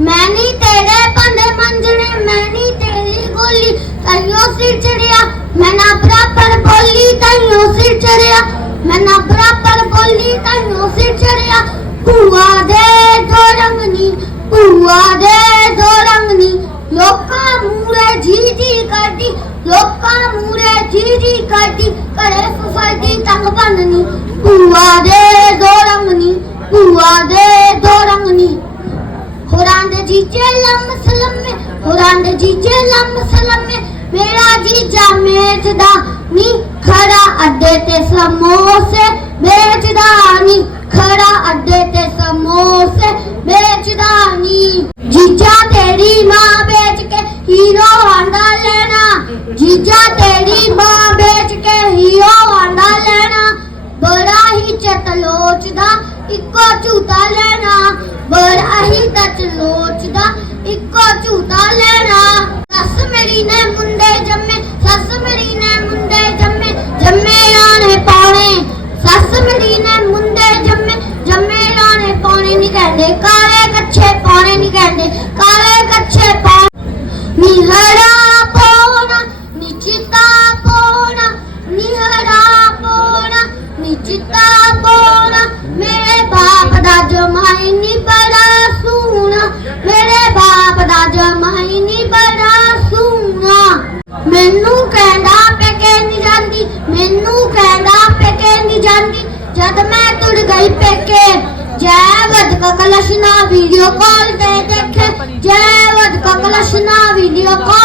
ਮੈਨੀ ਤੇਰੇ ਪੰਦੇ ਮੰਜਣੇ, ਮੈਂ ਤੇਰੀ ਗੋਲੀ ਤਈਓ ਸਿਰ ਚੜਿਆ। ਮੈਂ ਨਾ ਬਰਾਬਰ ਬੋਲੀ, ਤਈਓ ਸਿਰ ਚੜਿਆ। ਮੈਂ ਨਾ ਬਰਾਬਰ ਬੋਲੀ, ਤਈਓ ਸਿਰ ਚੜਿਆ। ਭੂਆ ਦੇ ਦੋ ਰੰਗਨੀ ਭੂਆ ਦੇ ਦੋ ਰੰਗਨੀ ਲੋਕਾਂ ਮੂਰੇ ਜੀ ਜੀ ਕਰਦੀ, ਲੋਕਾਂ ਮੂਰੇ ਜੀ ਜੀ ਕਰਦੀ, ਘਰੇ ਫੁਫੜ ਤੰਗ ਬੰਨਨੀ ਸਲਮੇ ਜੀਜੇ ਲੰਮ ਸਲਮੇ ਮੇਰਾ ਜੀਜਾ ਮੇਚਦਾ ਨੀ ਖੜਾ ਅੱਡੇ ਤੇ ਸਮੋਸੇ ਵੇਚਦਾ ਨੀ ਖੜਾ ਅੱਡੇ ਤੇ ਸਮੋਸੇ ਵੇਚਦਾ ਨੀ। ਜੀਜਾ ਤੇਰੀ ਮਾਂ ਵੇਚ ਕੇ ਹੀਰੋ ਆਂਦਾ ਲੈਣਾ, ਜੀਜਾ ਤੇਰੀ ਮਾਂ ਵੇਚ ਕੇ ਹੀਰੋ ਆਂਦਾ ਲੈਣਾ, ਬੜਾ ਹੀ ਚਤ ਇੱਕੋ ਝੂਟਾ ਲੈਣਾ ਬੜਾ ਹੀ ਤਤ ਲੋਚਦਾ ਇੱਕੋ ਝੂਟਾ ਲੈਣਾ। ਸੱਸ ਮੇਰੀ ਨੇ ਮੁੰਡੇ ਜੰਮੇ, ਸੱਸ ਮੇਰੀ ਨੇ ਮੁੰਡੇ ਜੰਮੇ ਜੰਮੇ ਆਣੇ ਪਾਉਣੇ ਸੱਸ ਮੇਰੀ ਨੇ ਮੁੰਡੇ ਜੰਮੇ ਜੰਮੇ ਆਣੇ ਪਾਉਣੇ ਨਹੀਂ ਕਹਿੰਦੇ ਕਾਲੇ ਕੱਛੇ ਪਾਉਣੇ ਨਹੀਂ ਕਹਿੰਦੇ ਕਾਲੇ ਕੱਛੇ ਪਾਉਣੇ ਨਿਹਰਾ ਪਾਉਣਾ ਨਿਚਿਤਾ ਪਾਉਣਾ ਨਿਹਰਾ ਪੋਣਾ ਨਿਚਿਤਾ ਪੋਣਾ। ਬਾਪ ਦਾ ਜਮਾਈ ਸੂਣਾ ਮੈਨੂੰ ਕਹਿੰਦਾ ਪੇਕੇ ਨਹੀਂ ਜਾਂਦੀ, ਮੈਨੂੰ ਕਹਿੰਦਾ ਪੇਕੇ ਨਹੀਂ ਜਾਂਦੀ। ਜਦ ਮੈਂ ਤੁਰ ਗਈ ਪੇਕੇ, ਜੈ ਵਦ ਕਲਸ਼ਨਾ ਵੀਡੀਓ ਕਾਲ ਤੇ ਦੇਖੇ। ਜੈ ਵਦ ਕਲਸ਼ਨਾ ਵੀਡੀਓ ਕਾਲ